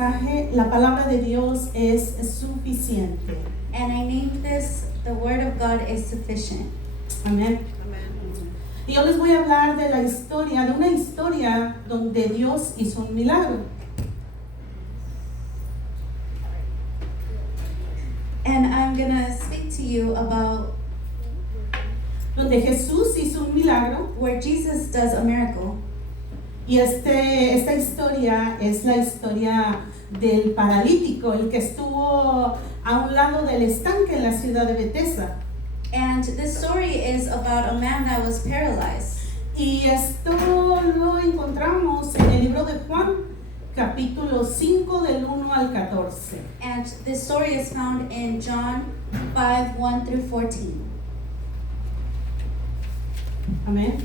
La palabra de Dios es suficiente. And I named this, the Word of God is sufficient. Amén. Y yo les voy a hablar de la historia, de una historia donde Dios hizo un milagro. And I'm going to speak to you about Donde Jesús hizo un milagro. where Jesus does a miracle. Y esta historia es la historia del paralítico, el que estuvo a un lado del estanque en la ciudad de Bethesda. And this story is about a man that was paralyzed. Y esto lo encontramos en el libro de Juan, capítulo 5 del 1 al 14. And this story is found in John 5, 1 through 14. Amén.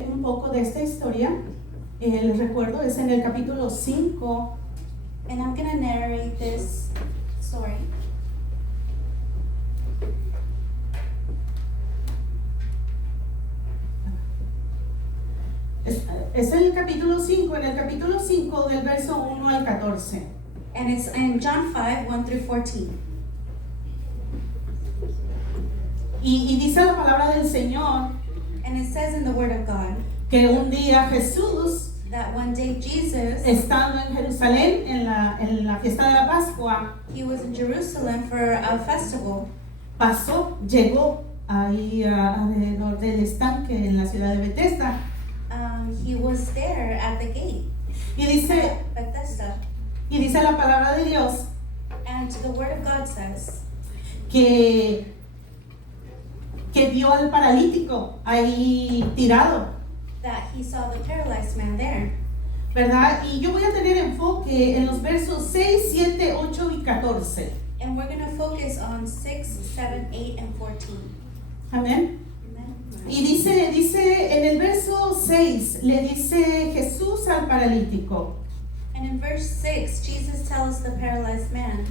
Un poco de esta historia, les recuerdo, es en el capítulo 5. And I'm going to narrate this story. Es el capítulo 5, en el capítulo 5 del verso 1 al 14. And it's in John 5, 1 through 14. Y dice la palabra del Señor And it says in the Word of God que un día Jesús, that one day Jesus, estando en Jerusalén en la fiesta de la Pascua, he was in Jerusalem for a festival. llegó ahí alrededor del estanque en la ciudad de Bethesda. He was there at the gate, Y dice Bethesda. La palabra de Dios And the Word of God says que vio al paralítico ahí tirado, that he saw the paralyzed man there. ¿verdad? Y yo voy a tener enfoque en los versos 6, 7, 8 y 14. And we're going to focus on 6, 7, 8, and 14. Amén. Amen. Y dice en el verso 6, le dice Jesús al paralítico. And in verse 6, Jesus tells the paralyzed man,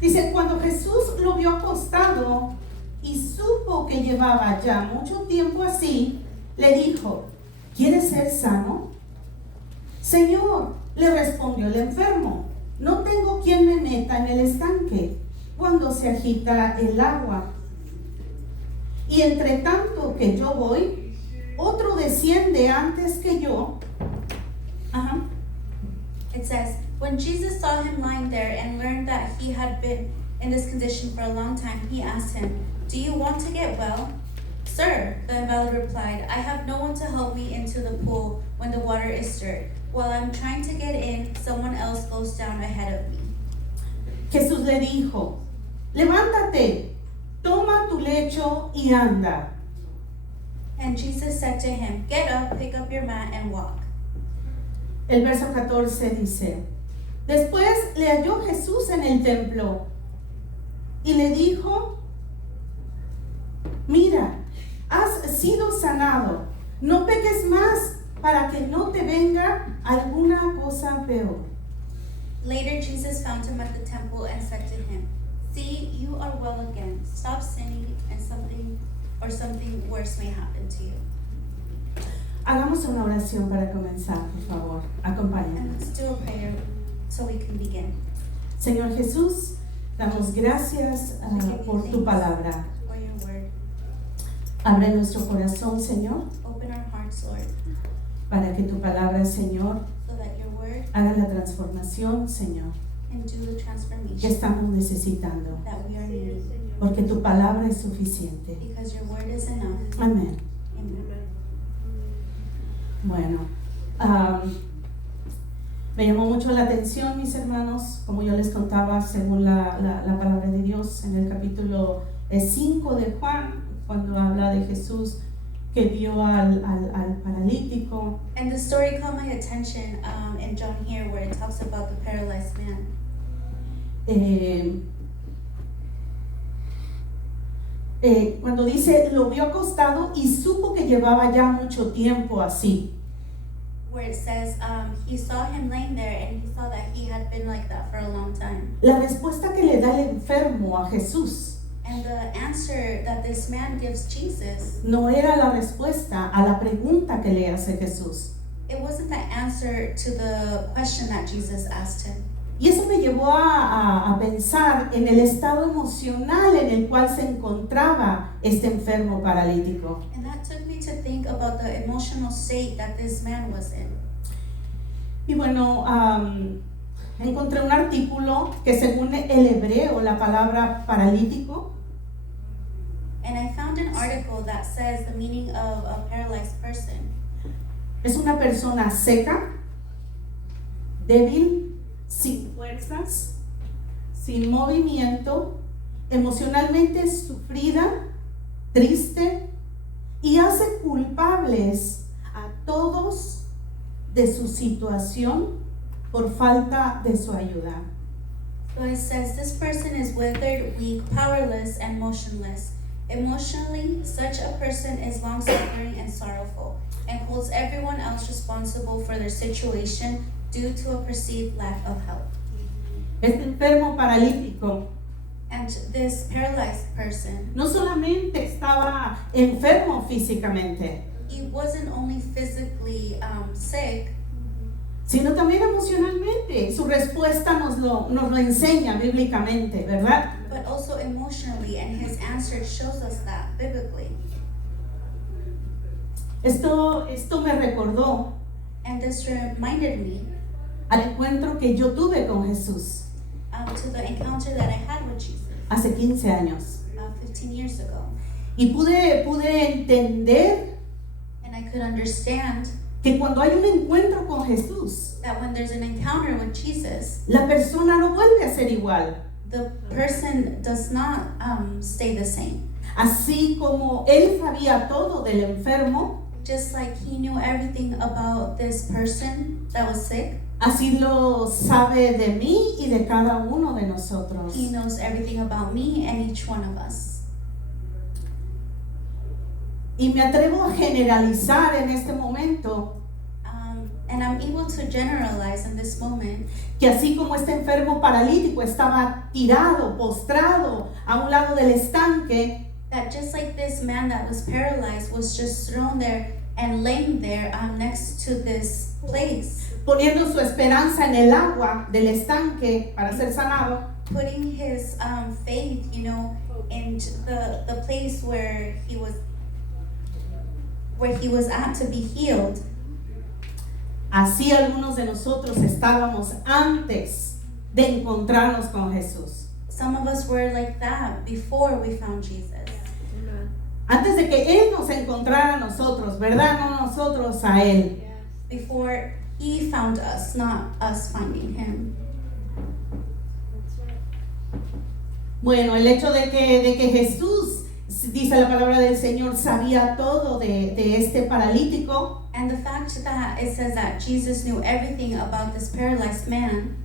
Dice, cuando Jesús lo vio acostado y supo que llevaba ya mucho tiempo así, le dijo, ¿quieres ser sano? Señor, le respondió el enfermo, no tengo quien me meta en el estanque cuando se agita el agua. Y entre tanto que yo voy, otro desciende antes que yo. Ajá. it says, when Jesus saw him lying there and learned that he had been in this condition for a long time, he asked him, do you want to get well? Sir, the invalid replied, I have no one to help me into the pool when the water is stirred. While I'm trying to get in, someone else goes down ahead of me. Jesús le dijo, levántate, toma tu lecho y anda. And Jesus said to him, get up, pick up your mat, and walk. El verso 14 dice, después le halló Jesús en el templo y le dijo, mira, has sido sanado, no peques más para que no te venga alguna cosa peor. Later, Jesus found him at the temple and said to him, see, you are well again. Stop sinning, and something worse may happen to you. Hagamos una oración para comenzar, por favor, And acompáñanos. let's do a prayer so we can begin. Señor Jesús, damos gracias We give you por tu thanks palabra. for your word. Abre nuestro corazón, Señor, Open our hearts, Lord, para que tu palabra, Señor, so that your word haga la transformación, Señor, can do the que transformation estamos necesitando, that we are needing. porque tu palabra es suficiente. Because your word is enough. Amén. Amen. Bueno, me llamó mucho la atención, mis hermanos, como yo les contaba, según la palabra de Dios, en el capítulo 5 de Juan, cuando habla de Jesús que vio al paralítico. And the story caught my attention in John here, where it talks about the paralyzed man. Cuando dice, lo vio acostado y supo que llevaba ya mucho tiempo así. Where it says he saw him laying there and he been like that for a long time. La respuesta que le da el enfermo a Jesús And the answer that this man gives Jesus, no era la respuesta a la pregunta que le hace Jesús. it wasn't the answer to the question that Jesus asked him. Y eso me llevó a pensar en el estado emocional en el cual se encontraba este enfermo paralítico. And that took me to think about the emotional state that this man was in. Y bueno, encontré un artículo que según el hebreo, la palabra paralítico And I found an article that says the meaning of a paralyzed person. es una persona seca, débil, sin fuerzas, sin movimiento, emocionalmente sufrida, triste y hace culpables a todos de su situación por falta de su ayuda. So it says this person is withered, weak, powerless, and motionless. Emotionally, such a person is long-suffering and sorrowful, and holds everyone else responsible for their situation due to a perceived lack of help. Este enfermo paralítico And this paralyzed person, no solamente estaba enfermo físicamente, he wasn't only physically sick, sino también emocionalmente. Su respuesta nos lo enseña bíblicamente, ¿verdad? but also emotionally, and his answer shows us that biblically. Esto me recordó And this reminded me al encuentro que yo tuve con Jesús to the encounter that I had with Jesus hace 15 años. 15 years ago. Y pude entender And I could understand que cuando hay un encuentro con Jesús, that when there's an encounter with Jesus, la persona no vuelve a ser igual. the person does not stay the same. Así como él sabía todo del enfermo, Just like he knew everything about this person that was sick, así lo sabe de mí y de cada uno de nosotros. he knows everything about me and each one of us. Y me atrevo a generalizar en este momento And I'm able to generalize in this moment que así como este enfermo paralítico estaba tirado, postrado a un lado del estanque, that just like this man that was paralyzed was just thrown there and laying there next to this place, poniendo su esperanza en el agua del estanque para ser sanado, putting his faith, in the place where he was at to be healed. así algunos de nosotros estábamos antes de encontrarnos con Jesús. Some of us were like that before we found Jesus. Antes de que Él nos encontrara a nosotros, ¿verdad? No nosotros a Él. Before he found us, not us finding him. Bueno, el hecho de que Jesús, dice la palabra del Señor, sabía todo de este paralítico, And the fact that it says that Jesus knew everything about this paralyzed man,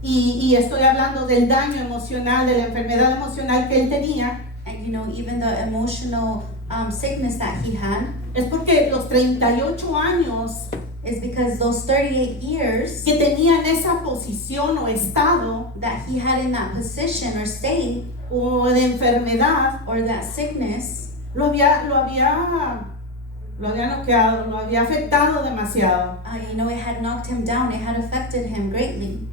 y estoy hablando del daño emocional, de la enfermedad emocional que él tenía, and even the emotional sickness that he had, es porque los 38 años is because those 38 years que tenía en esa posición o estado that he had in that position or state o de enfermedad, or that sickness, lo había noqueado, lo había afectado demasiado. it had knocked him down, it had affected him greatly.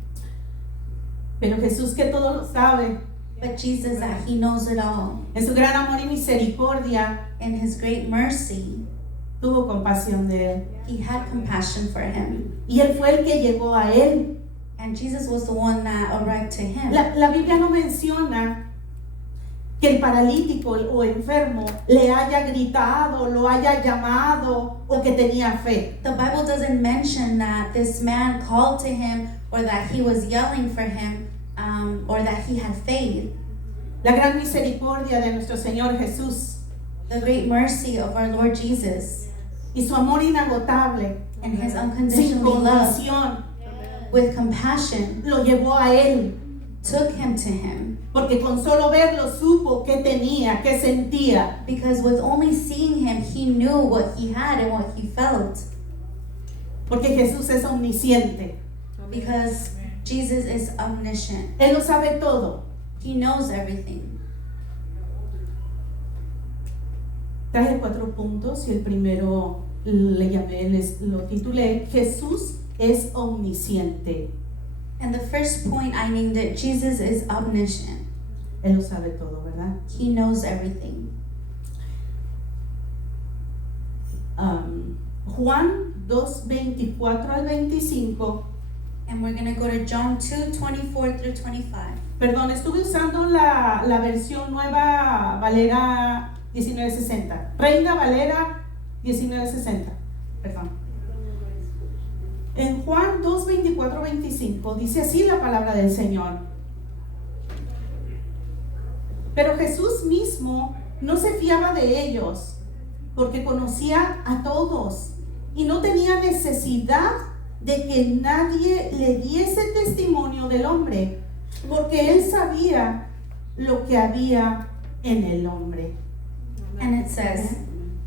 Pero Jesús, que todo lo sabe, But Jesus, that he knows it all, en su gran amor y misericordia, in his great mercy, tuvo compasión de él. he had compassion for him. Y él fue el que llegó a él. And Jesus was the one that arrived to him. La Biblia no menciona que el paralítico o enfermo le haya gritado, lo haya llamado o que tenía fe. The Bible doesn't mention that this man called to him or that he was yelling for him or that he had faith. La gran misericordia de nuestro Señor Jesús The great mercy of our Lord Jesus y su amor inagotable, and his sin unconditional love condición, with compassion lo llevó a él. took him to him. Porque con solo verlo supo qué tenía, qué sentía. Because with only seeing him, he knew what he had and what he felt. Porque Jesús es omnisciente. Because Jesus is omniscient. Él lo sabe todo. He knows everything. Traje 4 puntos y el primero lo titulé Jesús es omnisciente. And the first point I named it, Jesus is omniscient. Él lo sabe todo, ¿verdad? He knows everything. Juan 2:24 al 25. And we're going to go to John 2:24 through 25. Perdón, estuve usando la versión nueva Valera 1960. Reina Valera 1960. Perdón. En Juan 2:24-25 dice así la palabra del Señor. Pero Jesús mismo no se fiaba de ellos, porque conocía a todos y no tenía necesidad de que nadie le diese testimonio del hombre, porque él sabía lo que había en el hombre. And it says,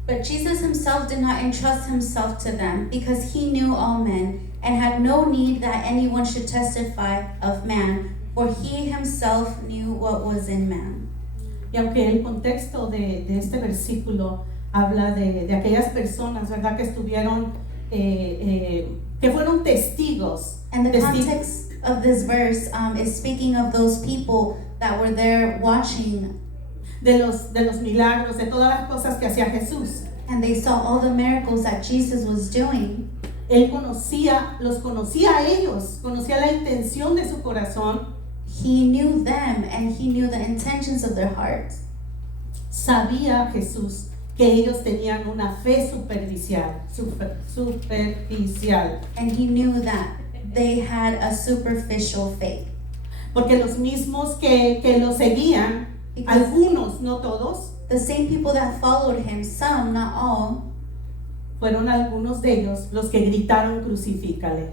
but Jesus himself did not entrust himself to them, because he knew all men, and had no need that anyone should testify of man, for he himself knew what was in man. Y aunque el contexto de este versículo habla de aquellas personas, ¿verdad?, que estuvieron, que fueron testigos. And the context of this verse is speaking of those people that were there watching. De los milagros, de todas las cosas que hacía Jesús. And they saw all the miracles that Jesus was doing. Él los conocía a ellos, conocía la intención de su corazón. He knew them and he knew the intentions of their hearts. Sabía Jesús que ellos tenían una fe superficial. And he knew that they had a superficial faith. Porque los mismos que lo seguían, algunos, no todos, the same people that followed him, some, not all, fueron algunos de ellos los que gritaron crucifícale.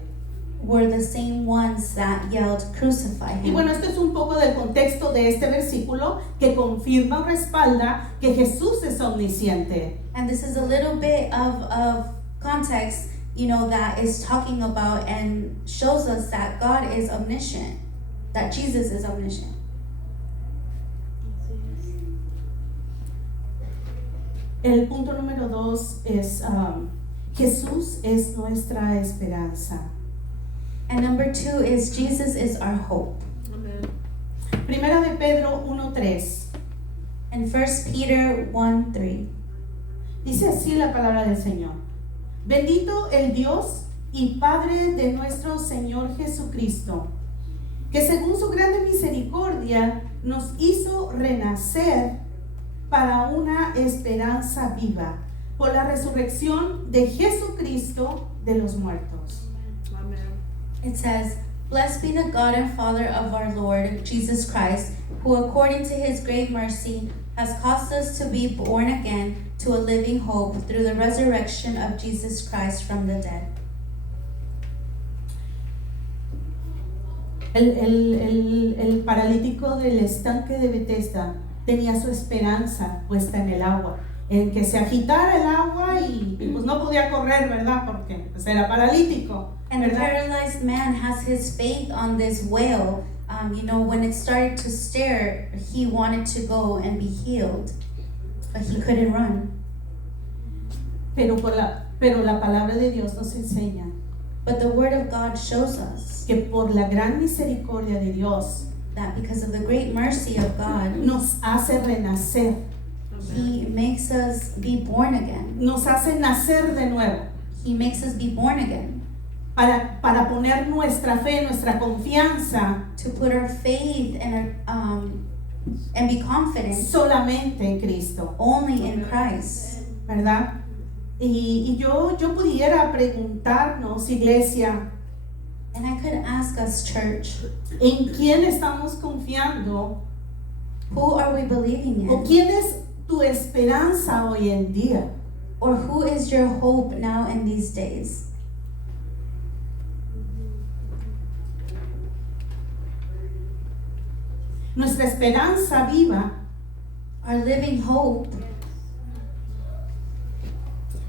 Were the same ones that yelled crucify him. Y bueno, esto es un poco del contexto de este versículo que confirma o respalda que Jesús es omnisciente. And this is a little bit of context, that is talking about and shows us that God is omniscient, that Jesus is omniscient. El punto número 2 es Jesús es nuestra esperanza. And number 2 is Jesus is our hope. Amen. Primera de Pedro 1:3. And 1 Peter 1:3. Dice así la palabra del Señor. Bendito el Dios y Padre de nuestro Señor Jesucristo, que según su grande misericordia nos hizo renacer para una esperanza viva por la resurrección de Jesucristo de los muertos. Amen. It says, blessed be the God and Father of our Lord Jesus Christ, who according to his great mercy has caused us to be born again to a living hope through the resurrection of Jesus Christ from the dead. El paralítico del estanque de Bethesda tenía su esperanza puesta en el agua, en que se agitara el agua y pues no podía correr, ¿verdad? Porque pues era paralítico. And the ¿verdad? paralyzed man has his faith on this well. When it started to stir, he wanted to go and be healed, but he couldn't run. Pero la palabra de Dios nos enseña But the word of God shows us que por la gran misericordia de Dios that because of the great mercy of God, nos hace renacer, he makes us be born again. nos hace nacer de nuevo. He makes us be born again. Para poner nuestra fe, nuestra confianza To put our faith and be confident solamente en Cristo, only in Christ. ¿verdad? Y yo pudiera preguntarnos, iglesia, And I could ask us, church, ¿en quién estamos confiando? who are we believing ¿O in? quién es tu esperanza hoy en día? Or who is your hope now in these days? Nuestra esperanza viva Our living hope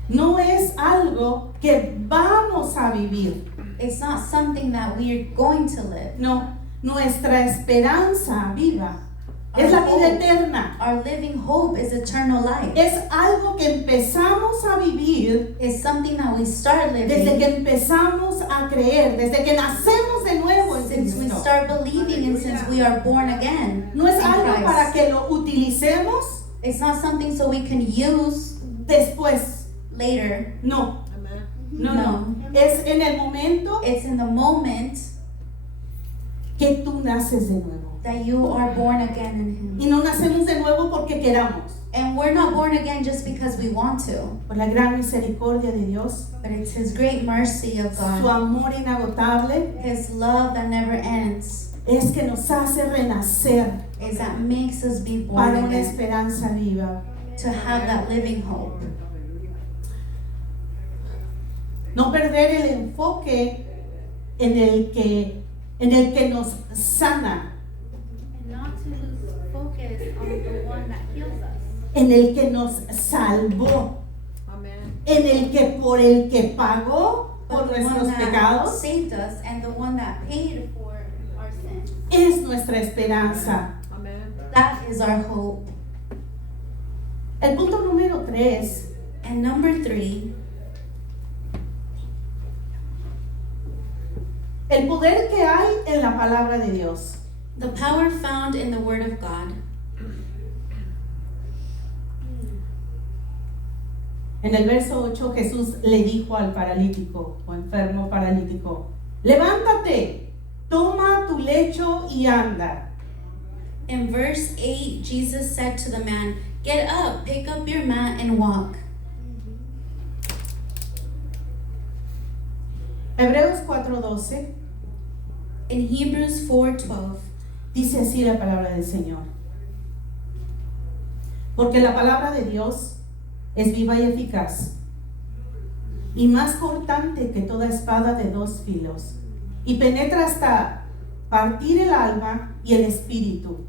no es algo que vamos a vivir. It's not something that we're going to live. No, nuestra esperanza viva es la vida eterna. Our living hope is eternal life. Es algo que empezamos a vivir It's something that we start desde living que empezamos a creer, desde que nacemos de nuevo en since we Cristo. start believing and since we are born again No es in algo Christ. para que lo utilicemos It's not something so we can use después. later. No, no, no. No. Es en el momento It's in the moment que tú naces de nuevo. that you are born again in Him. Y no nacemos de nuevo porque queramos. And we're not born again just because we want to, Por la gran misericordia de Dios, but it's His great mercy of su God, amor inagotable, His love that never ends, es que nos hace renacer is that makes us be born para una again, esperanza viva. to have that living hope. No perder el enfoque en el que nos sana, And not to lose focus on the one that heals us, en el que nos salvó, en el que por el que pagó por but the one nuestros that pecados, saved us and the one that paid for our sins. es nuestra esperanza. That is our hope. El punto número 3, And number 3, el poder que hay en la palabra de Dios. the power found in the Word of God. En el verso 8 Jesús le dijo al paralítico o enfermo paralítico, levántate, toma tu lecho y anda. In verse 8, Jesus said to the man, "Get up, pick up your mat, and walk." Hebreos 4:12 In Hebrews 4:12, dice así la palabra del Señor. Porque la palabra de Dios es viva y eficaz, y más cortante que toda espada de dos filos, y penetra hasta partir el alma y el espíritu,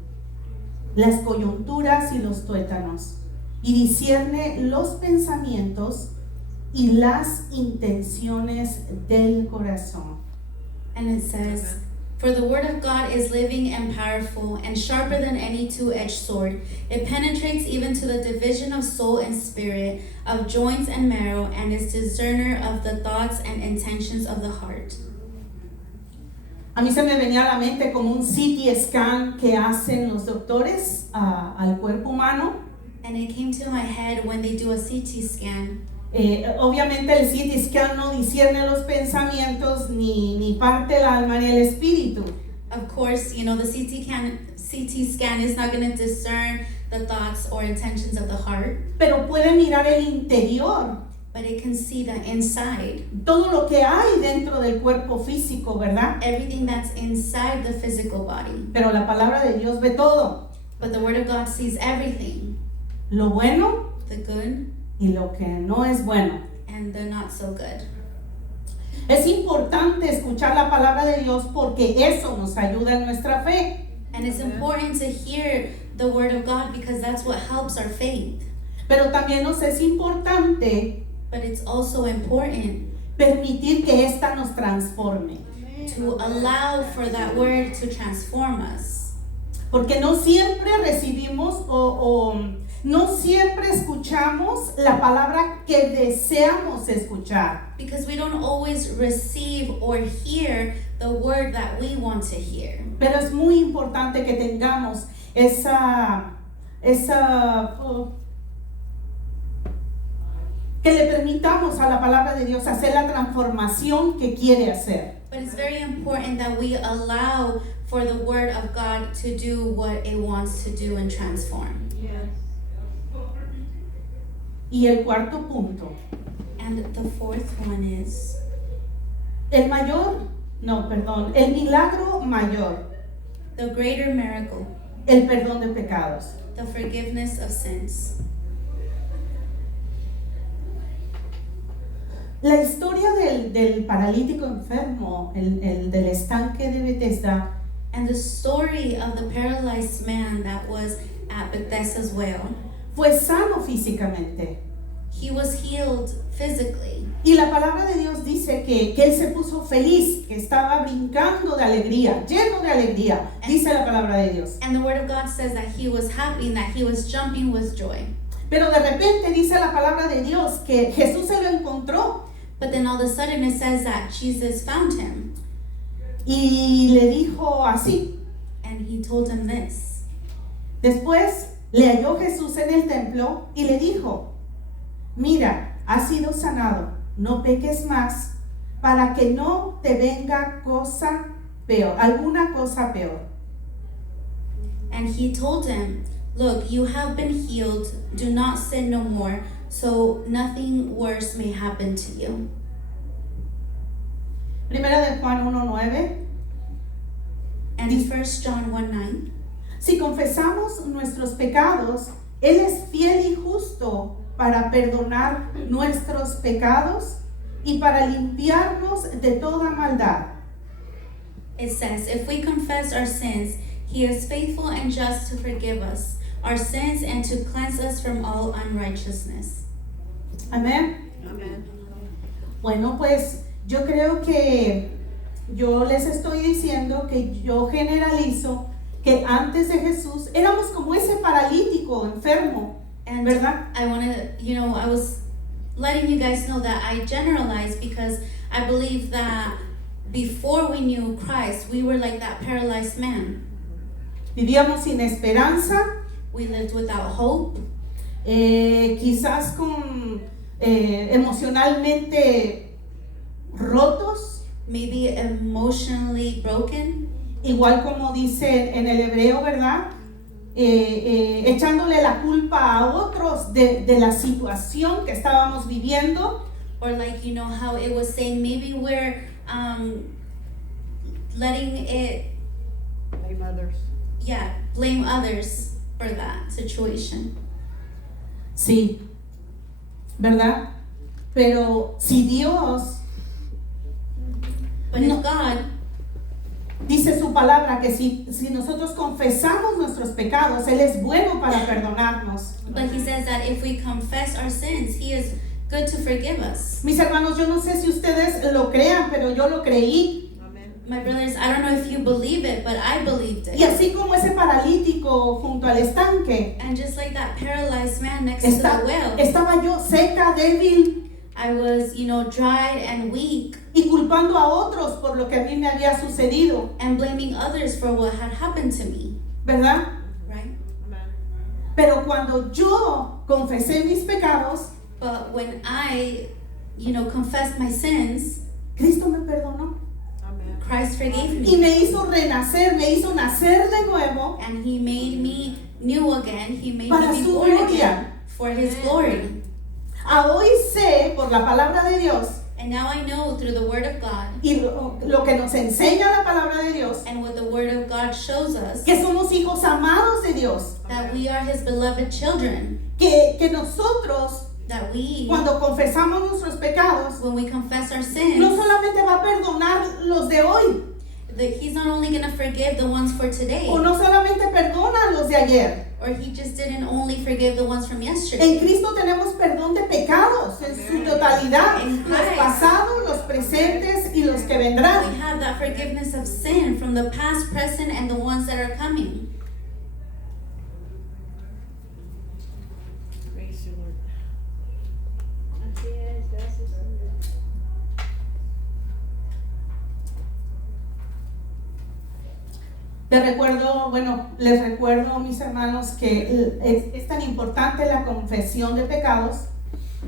las coyunturas y los tuétanos, y discierne los pensamientos y las intenciones del corazón. and it says, "For the word of God is living and powerful, and sharper than any two-edged sword. It penetrates even to the division of soul and spirit, of joints and marrow, and is discerner of the thoughts and intentions of the heart." A mí se me venía a la mente como un CT scan que hacen los doctores al cuerpo humano. And it came to my head when they do a CT scan. Obviamente el CT scan no discierne los pensamientos ni parte el alma ni el espíritu. Of course, you know, the CT scan is not going to discern the thoughts or intentions of the heart, Pero puede mirar el interior, but it can see the inside, todo lo que hay dentro del cuerpo físico, ¿verdad? everything that's inside the physical body. Pero la palabra de Dios ve todo, But the Word of God sees everything, lo bueno the good y lo que no es bueno. and the not so good. Es importante escuchar la palabra de Dios porque eso nos ayuda en nuestra fe. And it's important to hear the Word of God because that's what helps our faith. Pero también nos es importante But it's also important permitir que ésta nos transforme. to allow for that Word to transform us. Porque no siempre recibimos o no siempre escuchamos la palabra que deseamos escuchar. Because we don't always receive or hear the word that we want to hear. Pero es muy importante que tengamos que le permitamos a la palabra de Dios hacer la transformación que quiere hacer. But it's very important that we allow for the word of God to do what it wants to do and transform. Y el cuarto punto, And the fourth one is el milagro mayor, the greater miracle, el perdón de pecados. the forgiveness of sins. La historia del paralítico enfermo, el del estanque de Bethesda, And the story of the paralyzed man that was at Bethesda's well, fue sano físicamente. He was healed physically. Y la palabra de Dios dice que él se puso feliz, que estaba brincando de alegría, lleno de alegría, dice la palabra de Dios. And the word of God says that he was happy and that he was jumping with joy. Pero de repente dice la palabra de Dios que Jesús se lo encontró But then all of a sudden it says that Jesus found him. y le dijo así. And he told him this. Después le halló Jesús en el templo y le dijo, mira, has sido sanado, no peques más, para que no te venga cosa peor, alguna cosa peor. And he told him, look, you have been healed. Do not sin no more, so nothing worse may happen to you. Primera de Juan 1:9. And 1 John 1:9. Si confesamos nuestros pecados, Él es fiel y justo para perdonar nuestros pecados y para limpiarnos de toda maldad. It says, if we confess our sins, he is faithful and just to forgive us our sins and to cleanse us from all unrighteousness. Amén. Amen. Bueno, pues yo creo que yo les estoy diciendo que yo generalizo que antes de Jesús éramos como ese paralítico enfermo, And ¿verdad? I want to, I was letting you guys know that I generalize because I believe that before we knew Christ, we were like that paralyzed man. Vivíamos sin esperanza, We lived without hope, quizás con emocionalmente rotos, maybe emotionally broken, igual como dice en el hebreo, ¿verdad? Echándole la culpa a otros de la situación que estábamos viviendo. or like, how it was saying, maybe we're letting it, Blame others. blame others for that situation. Sí, ¿verdad? Pero si Dios But No. if God, dice su palabra que si nosotros confesamos nuestros pecados, Él es bueno para perdonarnos. but he says that if we confess our sins, he is good to forgive us. Mis hermanos, yo no sé si ustedes lo crean, pero yo lo creí. Amen. My brothers, I don't know if you believe it, but I believed Y it. así como ese paralítico junto al estanque, And just like that paralyzed man next to esta- the well, estaba yo seca, débil I was, dried and weak y culpando a otros por lo que a mí me había sucedido, and blaming others for what had happened to me, ¿verdad? right? Amen. Pero cuando yo confesé mis pecados, But when I, confessed my sins, Cristo me perdonó Amen. Christ forgave y me. me hizo renacer, me hizo nacer de nuevo And he made me new again. He made Para me be su born gloria. again for his glory. a hoy sé por la palabra de Dios And now I know through the word of God y lo que nos enseña la palabra de Dios, and what the word of God shows us, que somos hijos amados de Dios, that we are his beloved children, que nosotros that we, cuando confesamos nuestros pecados, when we confess our no sins, solamente va a perdonar los de hoy, that he's not only going to forgive the ones for today, o no solamente perdona los de ayer. or he just didn't only forgive the ones from En yesterday. Cristo tenemos perdón de pecados en su totalidad, En los Christ. pasados, los presentes y los que vendrán. We have that forgiveness of sin from the past, present, and the ones that are coming. Praise you, Lord. Así es, gracias, Señor. Les recuerdo, mis hermanos, que es tan importante la confesión de pecados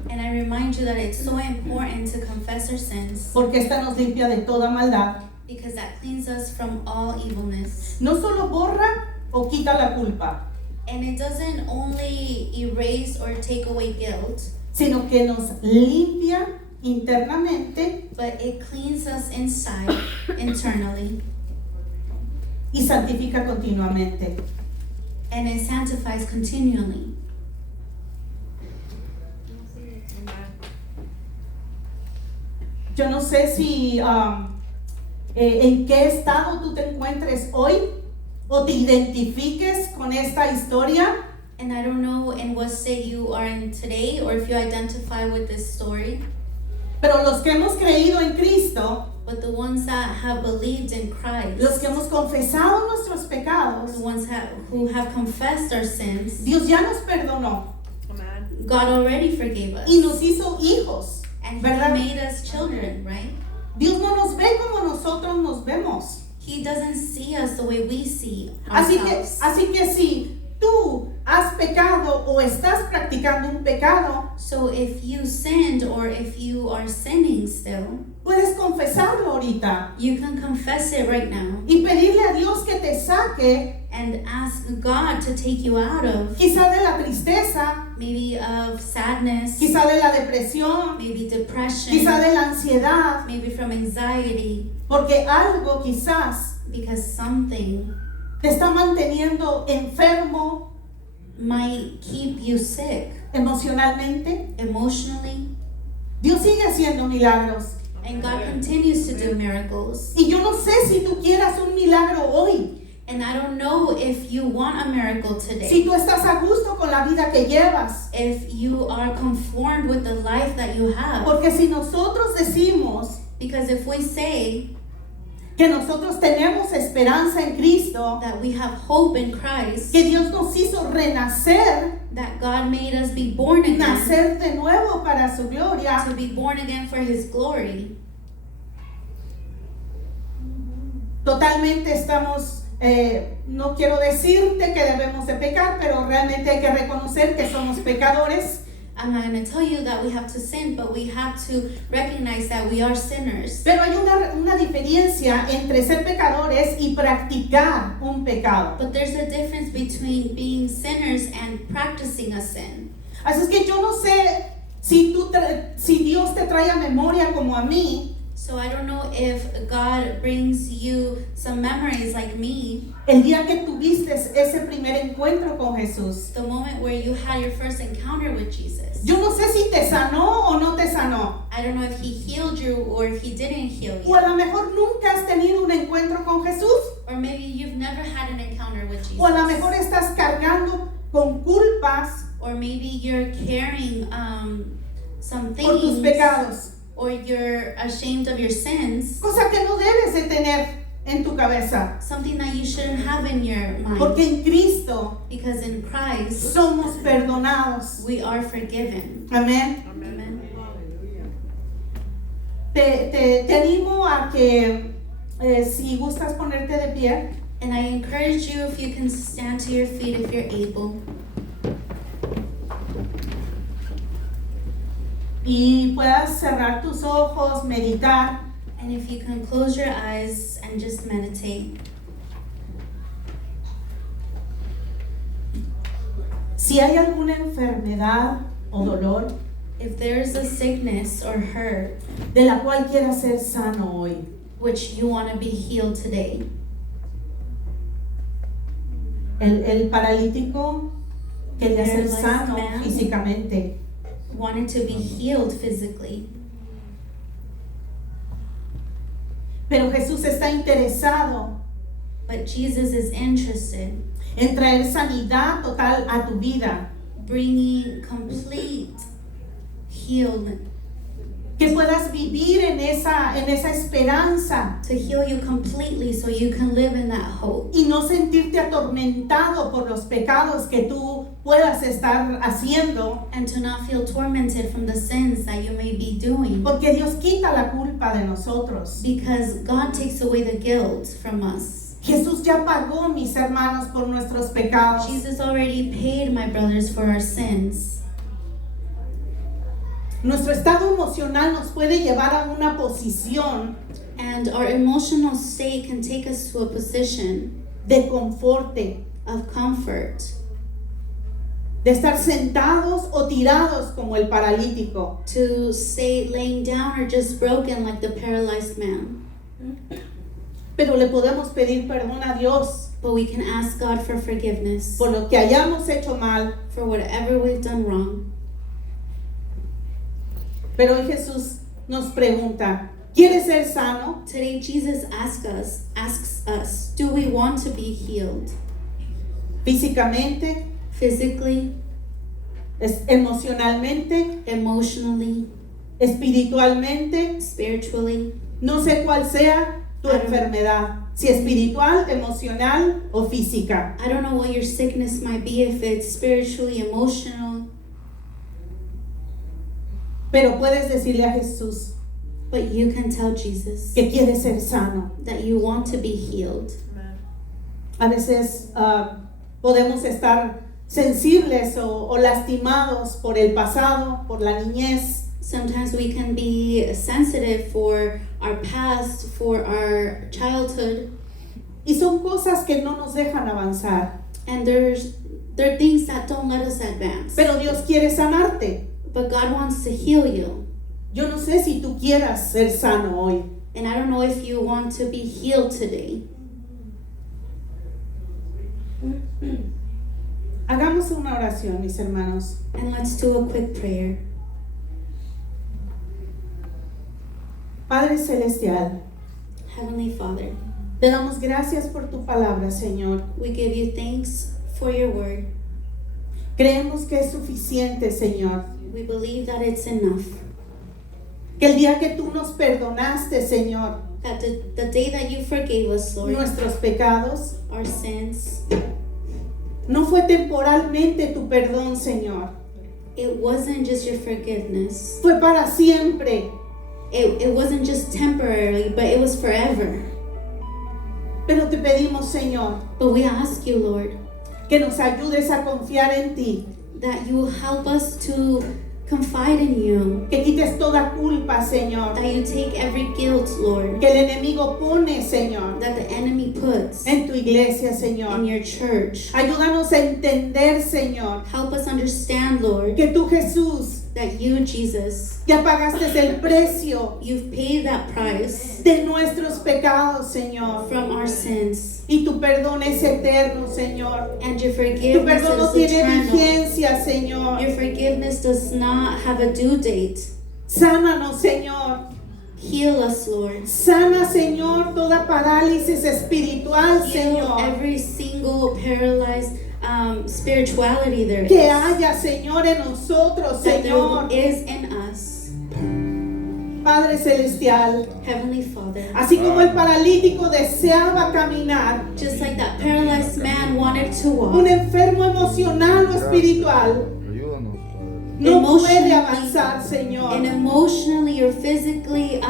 And I remind you that it's so important to confess our sins porque esta nos limpia de toda maldad. because that cleans us from all evilness. No solo borra o quita la culpa, And it doesn't only erase or take away guilt, sino que nos limpia internamente but it cleans us inside, internally, y santifica continuamente. and it sanctifies continually. Amen. Yo no sé si en qué estado tú te encuentres hoy o te identifiques con esta historia, And I don't know in what state you are in today or if you identify with this story, pero los que hemos creído en Cristo, but the ones that have believed in Christ, los que hemos confesado nuestros pecados, the ones who have confessed our sins, Dios ya nos perdonó Amen. God already forgave us. y nos hizo hijos, And ¿verdad? He made us children, right? Dios no nos ve como nosotros nos vemos. He doesn't see us the way we see Así ourselves. que si tú has pecado o estás practicando un pecado, So if you sinned or if you are sinning still, puedes confesarlo ahorita you can confess it right now y pedirle a Dios que te saque and ask God to take you out of quizá de la tristeza, maybe of sadness, quizá de la depresión, maybe depression, quizá de la ansiedad, maybe from anxiety, porque algo quizás because something te está manteniendo enfermo might keep you sick emocionalmente. emotionally. Dios sigue haciendo milagros. And God continues to do miracles. Y yo no sé si tú quieras un milagro hoy. And I don't know if you want a miracle Si today. tú estás a gusto con la vida que llevas. If you are conformed with the life that you have. Porque si nosotros decimos Because if we say que nosotros tenemos esperanza en Cristo, that we have hope in Christ, que Dios nos hizo renacer, that God made us be born again, nacer de nuevo para su gloria, to be born again for His glory, totalmente estamos, no quiero decirte que debemos de pecar, pero realmente hay que reconocer que somos pecadores. I'm not going to tell you that we have to sin, but we have to recognize that we are sinners. Pero hay una diferencia entre ser pecadores y practicar un pecado. But there's a difference between being sinners and practicing a sin. Así es que yo no sé si Dios te trae a memoria como a mí, So I don't know if God brings you some memories like me, el día que tuviste ese primer encuentro con Jesús. the moment where you had your first encounter with Jesus. Yo no sé si te sanó o no te sanó. I don't know if He healed you or if He didn't heal O a you. lo mejor nunca has tenido un encuentro con Jesús. Or maybe you've never had an encounter with O a lo mejor Jesus. estás cargando con culpas Or maybe you're carrying some por tus things, pecados. or you're ashamed of your sins, Cosa que no debes de tener en tu cabeza. something that you shouldn't have in your Porque mind. en Cristo Because in Christ, somos perdonados. we are forgiven. Amén. Amen. Te animo a que si gustas ponerte de pie. And I encourage you, if you can stand to your feet if you're able, Y puedas cerrar tus ojos, meditar. and if you can close your eyes and just meditate. Si hay alguna enfermedad o dolor If there's a sickness or hurt de la cual quieras ser sano hoy, which you want to be healed today, el paralítico quería ser Paralyzed sano man. físicamente, wanted to be healed physically, pero Jesús está interesado but Jesus is interested en traer sanidad total a tu vida, bringing complete healing, que puedas vivir en esa esperanza to heal you completely so you can live in that hope y no sentirte atormentado por los pecados que tú puedas estar haciendo, and to not feel tormented from the sins that you may be doing, porque Dios quita la culpa de nosotros. because God takes away the guilt from us. Jesús ya pagó, mis hermanos, por nuestros pecados. Jesus already paid, my brothers, for our sins. Nuestro estado emocional nos puede llevar a una posición And our emotional state can take us to a position de conforte, of comfort, de estar sentados o tirados como el paralítico. to stay laying down or just broken like the paralyzed man. Pero le podemos pedir perdón a Dios But we can ask God for forgiveness por lo que hayamos hecho mal. for whatever we've done wrong. Pero hoy Jesús nos pregunta, ¿quieres ser sano? Today Jesus asks us, do we want to be healed? Físicamente, physically, emocionalmente, emotionally, espiritualmente. spiritually. No sé cuál sea tu enfermedad, si espiritual, emocional o física. I don't know what your sickness might be, if it's spiritually, emotional, Pero puedes decirle a Jesús but you can tell Jesus que quieres ser sano. that you want to be healed. Amen. A veces podemos estar sensibles o lastimados por el pasado, por la niñez. Sometimes we can be sensitive for our past, for our childhood, Y son cosas que no nos dejan avanzar. and there are things that don't let us advance. Pero Dios quiere sanarte. But God wants to heal you. Yo no sé si tú quieras ser sano hoy. And I don't know if you want to be healed today. Hagamos una oración, mis hermanos. And let's do a quick prayer. Padre Celestial, Heavenly Father, te damos gracias por tu palabra, Señor. we give you thanks for your word. Creemos que es suficiente, Señor. We believe that it's enough. Que el día que tú nos perdonaste, Señor, That the day that you forgave us, Lord, nuestros pecados, our sins, no fue temporalmente tu perdón, Señor. it wasn't just your forgiveness. Fue para siempre. It wasn't just temporarily, but it was forever. Pero te pedimos, Señor, But we ask you, Lord, que nos ayudes a confiar en ti. that you will help us to confide in you, Que quites toda culpa, Señor. that you take every guilt, Lord, Que el enemigo pone, Señor, that the enemy puts en tu iglesia, in Señor. your church. Ayúdanos a entender, Señor, Help us understand, Lord, que tú, Jesús, that you, Jesus, ya pagaste el precio you've paid that price de nuestros pecados, Señor. from our sins, Y tu perdón es eterno, Señor. and your Tu forgiveness perdón no is tiene eternal. vigencia, Señor. Your forgiveness does not have a due date. Sánanos, Señor. Heal us, Lord. Sana, Señor, toda parálisis espiritual, Heal Señor. every single paralyzed spirituality there Que is. haya, Señor, en nosotros, That Señor. there is in us. Padre Celestial. Heavenly Father. Así como el paralítico deseaba caminar, Just like that paralyzed man wanted to un walk, enfermo emocional o espiritual Ayúdanos, Padre. no puede Emotionally, avanzar, Señor. an emotionally or physically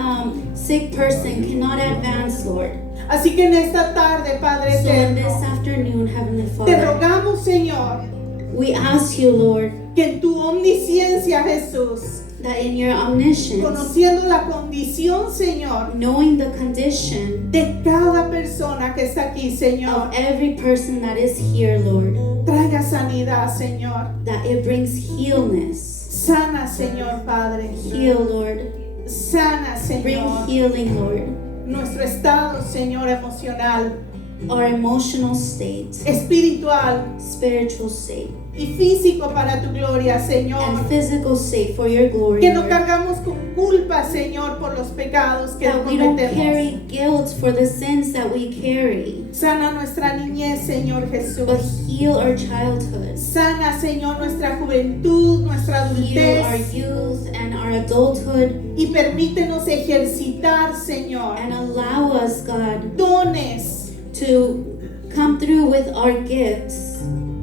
sick person cannot advance, Lord. Así que en esta tarde, Padre So in this eterno, afternoon, Heavenly te Father, rogamos, Señor, we ask you, Lord, que en tu omnisciencia, Jesús, that in your omniscience, conociendo la condición, Señor, knowing the condition de cada persona que está aquí, Señor, of every person that is here, Lord, traiga sanidad, Señor. that it brings healness. Sana, Señor, Padre. Heal, Lord. Sana, Bring Señor, healing, Lord. nuestro estado, Señor, emocional, Our emotional state, espiritual spiritual state, y físico para tu gloria, and Señor. physical state for your glory, Que no Lord. cargamos con culpa, Señor, por los pecados que That we don't cometemos. carry guilt for the sins that we carry, Sana nuestra niñez, Señor but Jesús. heal our childhood. Sana, Señor, nuestra juventud, nuestra Heal our adultez. youth and our adulthood, Y permítenos ejercitar, Señor, and allow us, God, dones, to come through with our gifts,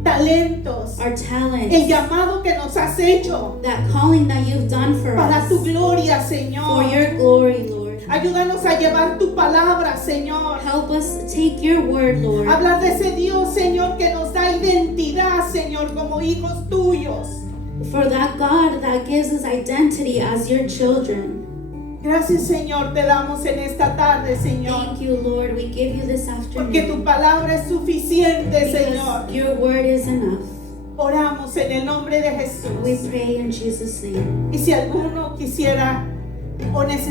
talentos, our el talents, llamado que nos has hecho that calling that you've done for para tu us, gloria, for Señor. your glory, Lord. Ayúdanos a llevar tu palabra, Señor. Help us take your word, Lord. Hablar de ese Dios, Señor, que nos da identidad, Señor, como hijos tuyos. For that God that gives us identity as your children. Gracias, Señor, te damos en esta tarde, Señor. Thank you, Lord. We give you this Porque tu afternoon. palabra es suficiente, Señor. Because your word is enough. Oramos en el nombre de Jesús. We pray in Jesus' name. Y si alguno quisiera o necesita